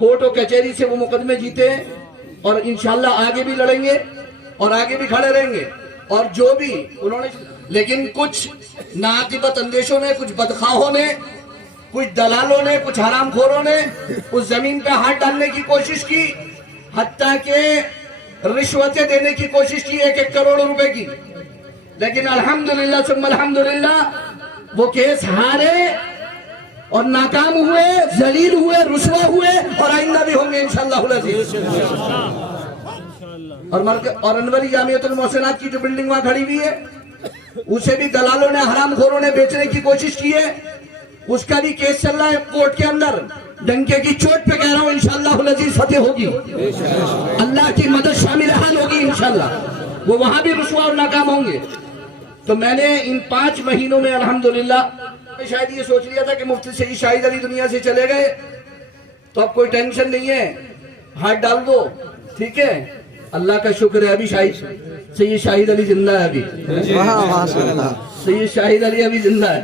Court और कचहरी से वो मुकदमे जीते हैं और इंशाल्लाह आगे भी लड़ेंगे और आगे भी खड़े रहेंगे। और जो भी उन्होंने, लेकिन कुछ नाकिबत अंदेशों ने, कुछ बदखाहों ने, कुछ दलालों ने, कुछ हरामखोरों ने उस जमीन पे हाथ डालने की कोशिश की, हत्ता के रिश्वतें देने की कोशिश की 1-1 करोड़ रुपए की। लेकिन अल्हम्दुलिल्लाह सुम्मा अल्हम्दुलिल्लाह वो केस हारे और नाकाम हुए, जलील हुए, रुसवा हुए और आइंदा भी होंगे इंशाअल्लाह। और अनवरी जामियतुल मोहसिनात की जो बिल्डिंग वहां खड़ी हुई है, उसे भी दलालों ने, हरामखोरों ने बेचने की कोशिश की है। उसका भी केस चल रहा है कोर्ट के अंदर। डंके की चोट पे कह रहा हूं इंशाअल्लाह अजीज फतेह होगी, अल्लाह की मदद शामिल हाल होगी इंशाअल्लाह। वो वहां भी रुसवा और नाकाम होंगे। तो मैंने इन 5 महीनों में अल्हम्दुलिल्लाह शायद ये सोच लिया था कि मुफ्ती सईद शाहिद अली दुनिया से चले गए तो अब कोई टेंशन नहीं है, हाथ डाल दो, ठीक है। अल्लाह का शुक्र है अभी सईद शाहिद अली जिंदा है, अभी सईद शाहिद अली अभी जिंदा है,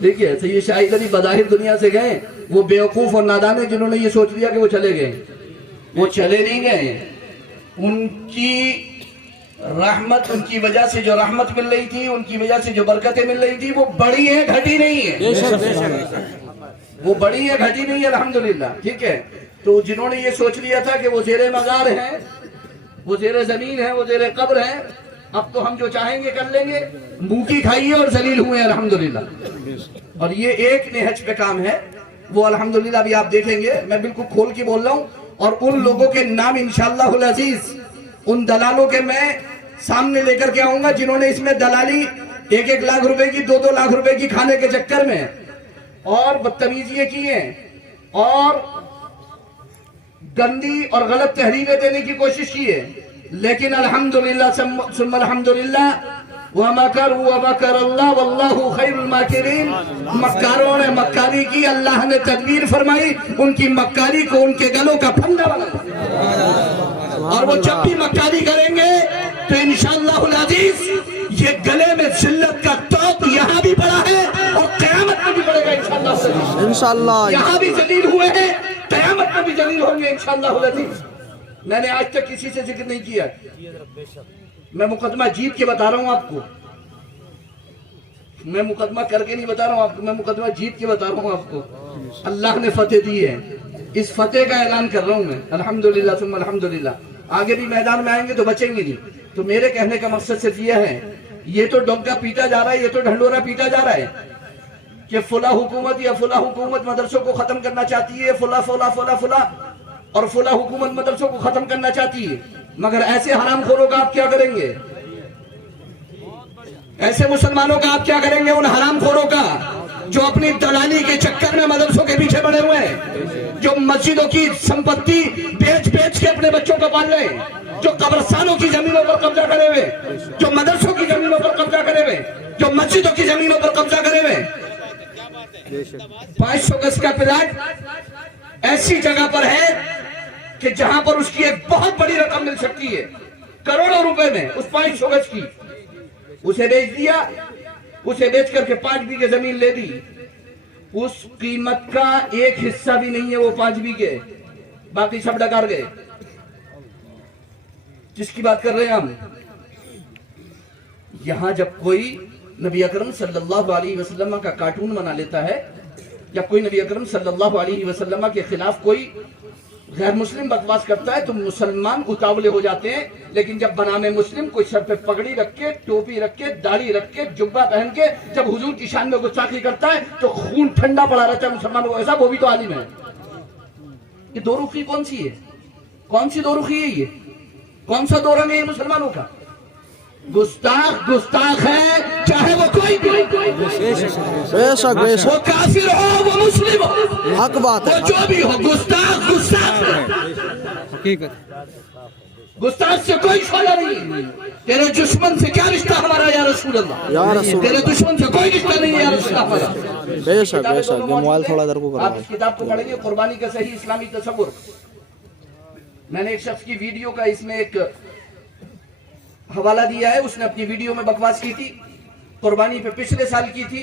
ठीक है। सईद शाहिद अली बज़ाहिर दुनिया से गए, वो बेवकूफ और नादान है जिन्होंने ये सोच लिया कि वो चले गए। वो चले नहीं गए, उनकी रहमत, उनकी वजह से जो रहमत मिल रही थी, उनकी वजह से जो बरकतें मिल रही थी, वो बड़ी है, घटी नहीं है। वो बड़ी है, घटी नहीं है अल्हम्दुलिल्लाह, ठीक है। तो जिन्होंने ये सोच लिया था कि वो ज़ेरे मज़ार है, वो ज़ेरे ज़मीन है, वो ज़ेरे कब्र है, अब तो हम जो चाहेंगे कर लेंगे, मुंह खाइए और जलील हुए अल्हम्दुलिल्लाह। और ये एक नेहज पे काम है, वो अल्हम्दुलिल्लाह अभी आप देखेंगे, मैं बिल्कुल खोल के बोल रहा हूँ। और उन लोगों के नाम इंशाअल्लाह अजीज, उन दलालों के मैं सामने लेकर के आऊंगा जिन्होंने इसमें दलाली 1-1 लाख रुपए की, 2-2 लाख रुपए की खाने के चक्कर में और बदतमीजियां की हैं और गंदी और गलत तहरीरें देने की कोशिश की है। लेकिन अल्हम्दुलिल्लाह सुम्मा अल्हम्दुलिल्लाह व मकरू व मकरल्लाह वल्लाहु खैरुल माकिरीन। मक्कारों ने मक्कारी की, अल्लाह ने तदबीर फरमाई, उनकी मक्कारी को उनके गलों का फंदा बनाया। और वो जब भी मक्कारी करेंगे तो इंशाअल्लाह अजीज ये गले में जिल्लत का तौक यहाँ भी बड़ा है और क़यामत में भी बढ़ेगा इंशाअल्लाह। यहाँ भी जलील हुए हैं, क़यामत में भी जलील होंगे इंशाअल्लाह अजीज। मैंने आज तक किसी से जिक्र नहीं किया, मैं मुकदमा जीत के बता रहा हूँ आपको, मैं मुकदमा करके नहीं बता रहा हूँ आपको, मैं मुकदमा जीत के बता रहा हूँ आपको। अल्लाह ने फतेह दी है, इस फतेह का ऐलान कर रहा हूँ मैं अल्हम्दुलिल्लाह सुम्मा अल्हम्दुलिल्लाह। आगे भी मैदान में आएंगे तो बचेंगे नहीं। तो मेरे कहने का मकसद सिर्फ ये है, ये तो डोंका पीटा जा रहा है, ये तो ढंडोरा पीटा जा रहा है कि फुला हुकूमत या फुला हुकूमत मदरसों को खत्म करना चाहती है, फुला फुला फुला फुला और फुला हुकूमत मदरसों को खत्म करना चाहती है। मगर ऐसे हरामखोरों का आप क्या करेंगे? ऐसे मुसलमानों का आप क्या करेंगे? उन हरामखोरों का जो अपनी दलाली के चक्कर में मदरसों के पीछे पड़े हुए हैं, जो मस्जिदों की संपत्ति बेच बेच के अपने बच्चों को पाल रहे हैं, जो कब्रिस्तानों की जमीनों पर कब्जा करे हुए, जो मदरसों की जमीनों पर कब्जा करे हुए, जो मस्जिदों की जमीनों पर कब्जा करे हुए। 500 गज का प्लाट ऐसी जगह पर है कि जहां पर उसकी एक बहुत बड़ी रकम मिल सकती है, करोड़ों रुपए में, उस 500 गज की। उसे बेच दिया, उसे बेच करके 5 बीघे जमीन ले दी। उस कीमत का एक हिस्सा भी नहीं है वो 5 बीघे, बाकी सब डकार गए। जिसकी बात कर रहे हैं हम, यहां जब कोई नबी अकरम सल्लल्लाहु अलैहि वसल्लम का कार्टून बना लेता है या कोई नबी अकरम सल्लल्लाहु अलैहि वसल्लम के खिलाफ कोई गैर मुस्लिम बकवास करता है तो मुसलमान उतावले हो जाते हैं। लेकिन जब बनामे मुस्लिम कोई सर पे पगड़ी रख के, टोपी रख के, दाढ़ी रख के, जुब्बा पहन के जब हुजूर की शान में गुस्ताखी करता है तो खून ठंडा पड़ा रहता है मुसलमानों को, ऐसा वो भी तो आलिम है। ये दो रुखी कौन सी है? कौन सी दो रुखी है? ये कौन सा दो रंग है मुसलमानों का? गुस्ताख गुस्ताख है, चाहे वो कोई भी, वो काफिर हो, वो मुस्लिम हो, हक बात है, वो जो भी हो, गुस्ताख गुस्ताख है। गुस्ताख से कोई सवाल नहीं। तेरे दुश्मन से क्या रिश्ता हमारा या रसूल अल्लाह? तेरे दुश्मन से कोई रिश्ता नहीं है या रसूल हमारा। बेशक बेशक, ये मोबाइल थोड़ा इधर को करो। आप इस किताब को पढ़ेंगे, कुर्बानी का सही इस्लामी तसव्वुर। मैंने एक शख्स की वीडियो का इसमें एक हवाला दिया है, उसने अपनी वीडियो में बकवास की थी, कुर्बानी पे पिछले साल की थी।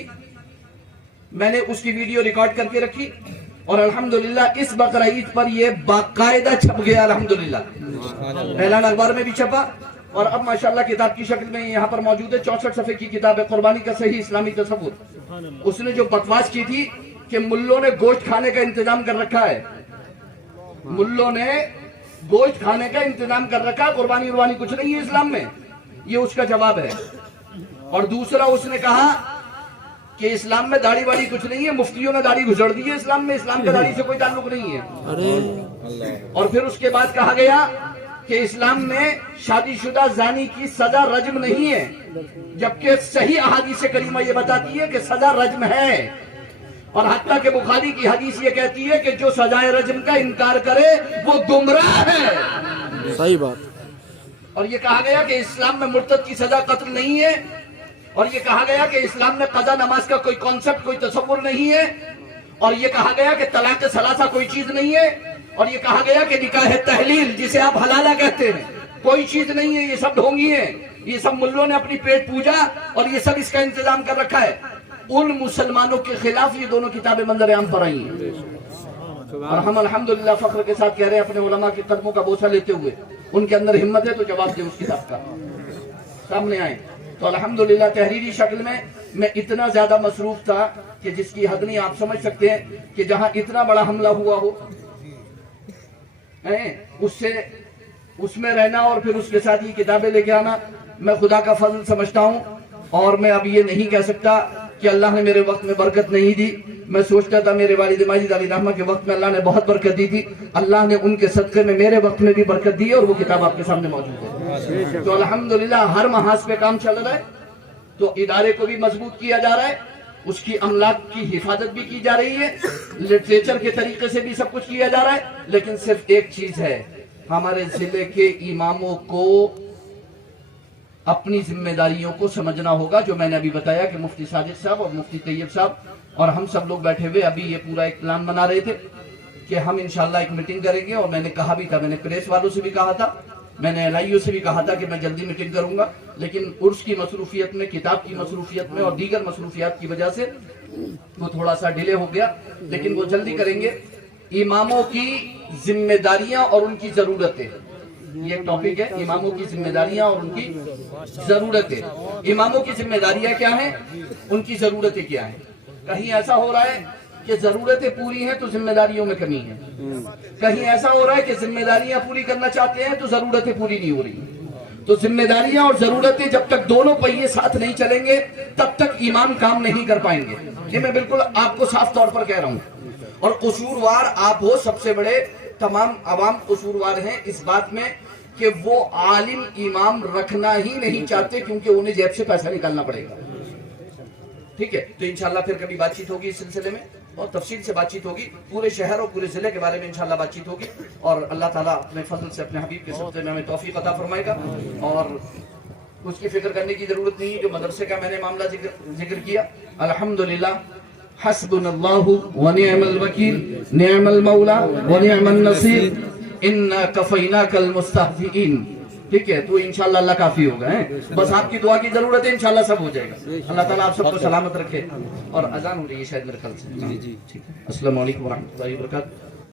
मैंने उसकी वीडियो रिकॉर्ड करके रखी اور الحمدللہ اس بقرہ عید پر یہ باقاعدہ چھپ گیا الحمدللہ، اعلان اخبار میں بھی چھپا، اور اب ماشاءاللہ کتاب کی شکل میں یہاں پر موجود ہے۔ 64 صفحے کی کتاب ہے قربانی کا صحیح اسلامی تصور۔ اس نے جو بکواس کی تھی کہ ملوں نے گوشت کھانے کا انتظام کر رکھا ہے، ملوں نے گوشت کھانے کا انتظام کر رکھا ہے، قربانی وروانی کچھ نہیں ہے اسلام میں، یہ اس کا جواب ہے۔ اور دوسرا اس نے کہا کہ اسلام میں داڑھی واڑی کچھ نہیں ہے، مفتیوں نے داڑھی گھسڑ دی ہے اسلام میں، اسلام کا داڑھی سے کوئی تعلق نہیں ہے۔ اور پھر اس کے بعد کہا گیا کہ اسلام میں شادی شدہ زانی کی سزا رجم نہیں ہے، جبکہ صحیح احادیث کریمہ یہ بتاتی ہے کہ سزا رجم ہے، اور حتیٰ کہ بخاری کی حدیث یہ کہتی ہے کہ جو سزائے رجم کا انکار کرے وہ گمراہ ہے۔ صحیح بات۔ اور یہ کہا گیا کہ اسلام میں مرتد کی سزا قتل نہیں ہے، اور یہ کہا گیا کہ اسلام میں قضا نماز کا کوئی کانسیپٹ، کوئی تصور نہیں ہے، اور یہ کہا گیا کہ طلاق ثلاثہ کوئی چیز نہیں ہے، اور یہ کہا گیا کہ نکاح تحلیل جسے آپ حلالہ کہتے ہیں کوئی چیز نہیں ہے، یہ سب ڈھونگی ہیں، یہ سب ملوں نے اپنی پیٹ پوجا اور یہ سب اس کا انتظام کر رکھا ہے۔ ان مسلمانوں کے خلاف یہ دونوں کتابیں منظر عام پر آئی ہیں، اور ہم الحمدللہ فخر کے ساتھ کہہ رہے ہیں اپنے علماء کے قدموں کا بوسہ لیتے ہوئے، ان کے اندر ہمت ہے تو جواب دے اس کتاب کا، سامنے آئے۔ تو الحمدللہ تحریری شکل میں اتنا زیادہ مصروف تھا کہ جس کی حد نہیں، آپ سمجھ سکتے ہیں کہ جہاں اتنا بڑا حملہ ہوا ہو اس میں رہنا اور پھر اس کے ساتھ یہ کتابیں لے کے آنا میں خدا کا فضل سمجھتا ہوں۔ اور میں اب یہ نہیں کہہ سکتا کہ اللہ نے میرے وقت میں برکت نہیں دی، میں سوچتا تھا میرے والد ماجد علی رحمہ کے وقت میں اللہ نے بہت برکت دی تھی، اللہ نے ان کے صدقے میں میرے وقت میں بھی برکت دی ہے، اور وہ کتاب آپ کے سامنے موجود ہے۔ تو الحمدللہ ہر محاذ پہ کام چل رہا ہے، تو ادارے کو بھی مضبوط کیا جا رہا ہے، اس کی املاک کی حفاظت بھی کی جا رہی ہے، لٹریچر کے طریقے سے بھی سب کچھ کیا جا رہا ہے، لیکن صرف ایک چیز ہے، ہمارے ضلع کے اماموں کو اپنی ذمہ داریوں کو سمجھنا ہوگا، جو میں نے ابھی بتایا کہ مفتی ساجد صاحب اور مفتی طیب صاحب اور ہم سب لوگ بیٹھے ہوئے ابھی یہ پورا ایک پلان بنا رہے تھے کہ ہم انشاءاللہ ایک میٹنگ کریں گے، اور میں نے کہا بھی تھا، میں نے پریس والوں سے بھی کہا تھا، میں نے LIO سے بھی کہا تھا کہ میں جلدی میٹنگ کروں گا، لیکن عرس کی مصروفیت میں، کتاب کی مصروفیت میں اور دیگر مصروفیات کی وجہ سے وہ تھوڑا سا ڈیلے ہو گیا، لیکن وہ جلدی کریں گے۔ اماموں کی ذمہ داریاں اور ان کی ضرورتیں، یہ ایک ٹاپک ہے، اماموں کی ذمہ داریاں اور ان کی ضرورتیں۔ اماموں کی ذمہ داریاں کیا ہیں، ان کی ضرورتیں کیا ہیں؟ کہیں ایسا ہو رہا ہے کہ ضرورتیں پوری ہیں تو ذمہ داریوں میں کمی ہے، کہیں ایسا ہو رہا ہے کہ ذمہ داریاں پوری کرنا چاہتے ہیں تو ضرورتیں پوری نہیں ہو رہی۔ تو ذمہ داریاں اور ضرورتیں جب تک دونوں پہیے ساتھ نہیں چلیں گے تب تک امام کام نہیں کر پائیں گے، یہ میں بالکل آپ کو صاف طور پر کہہ رہا ہوں۔ اور قصوروار آپ ہو، سب سے بڑے تمام عوام قصوروار ہیں اس بات میں کہ وہ عالم امام رکھنا ہی نہیں چاہتے، کیونکہ انہیں جیب سے پیسہ نکالنا پڑے گا۔ ٹھیک ہے، تو انشاءاللہ پھر کبھی بات چیت ہوگی اس سلسلے میں، اور تفصیل سے بات چیت ہوگی، پورے شہر اور پورے ضلع کے بارے میں انشاءاللہ بات چیت ہوگی، اور اللہ تعالیٰ اپنے فضل سے اپنے حبیب کے صدقے میں ہمیں توفیق عطا فرمائے گا۔ اور اس کی فکر کرنے کی ضرورت نہیں ہے، جو مدرسے کا میں نے معاملہ ذکر کیا، الحمدللہ حسبنا اللہ ونعم الوکیل، نعم المولا ونعم النصیر، انا کفیناک المستہزئین۔ ٹھیک ہے، تو انشاءاللہ اللہ کافی ہوگا، بس آپ کی دعا کی ضرورت ہے، انشاءاللہ سب ہو جائے گا۔ اللہ تعالیٰ آپ سب کو سلامت رکھے۔ اور اذان ہو رہی ہے شاید میرے خیال سے۔ جی، السلام علیکم ورحمۃ اللہ وبرکاتہ۔